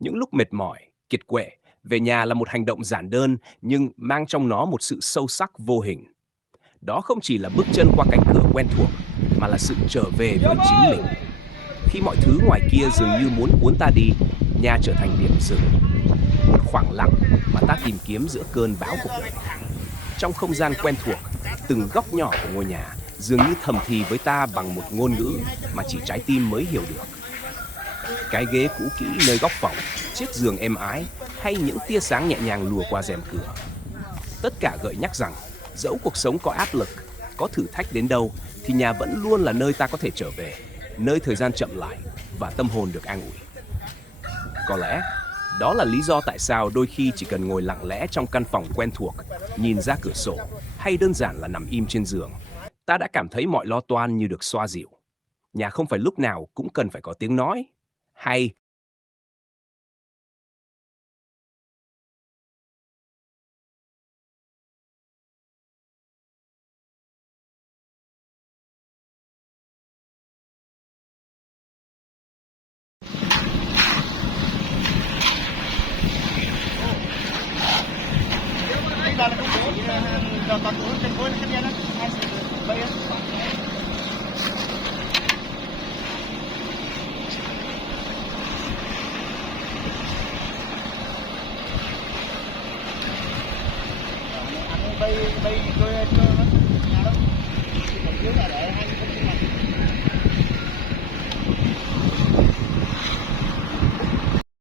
Những lúc mệt mỏi, kiệt quệ, về nhà là một hành động giản đơn nhưng mang trong nó một sự sâu sắc vô hình. Đó không chỉ là bước chân qua cánh cửa quen thuộc, mà là sự trở về với chính mình. Khi mọi thứ ngoài kia dường như muốn cuốn ta đi, nhà trở thành điểm dừng, một khoảng lặng mà ta tìm kiếm giữa cơn bão cuộc đời. Trong không gian quen thuộc, từng góc nhỏ của ngôi nhà dường như thầm thì với ta bằng một ngôn ngữ mà chỉ trái tim mới hiểu được. Cái ghế cũ kỹ nơi góc phòng, chiếc giường êm ái hay những tia sáng nhẹ nhàng lùa qua rèm cửa. Tất cả gợi nhắc rằng, dẫu cuộc sống có áp lực, có thử thách đến đâu, thì nhà vẫn luôn là nơi ta có thể trở về, nơi thời gian chậm lại và tâm hồn được an ủi. Có lẽ, đó là lý do tại sao đôi khi chỉ cần ngồi lặng lẽ trong căn phòng quen thuộc, nhìn ra cửa sổ, hay đơn giản là nằm im trên giường, ta đã cảm thấy mọi lo toan như được xoa dịu. Nhà không phải lúc nào cũng cần phải có tiếng nói, hay bay bay tôi nhà đâu, còn dưới là để hai cái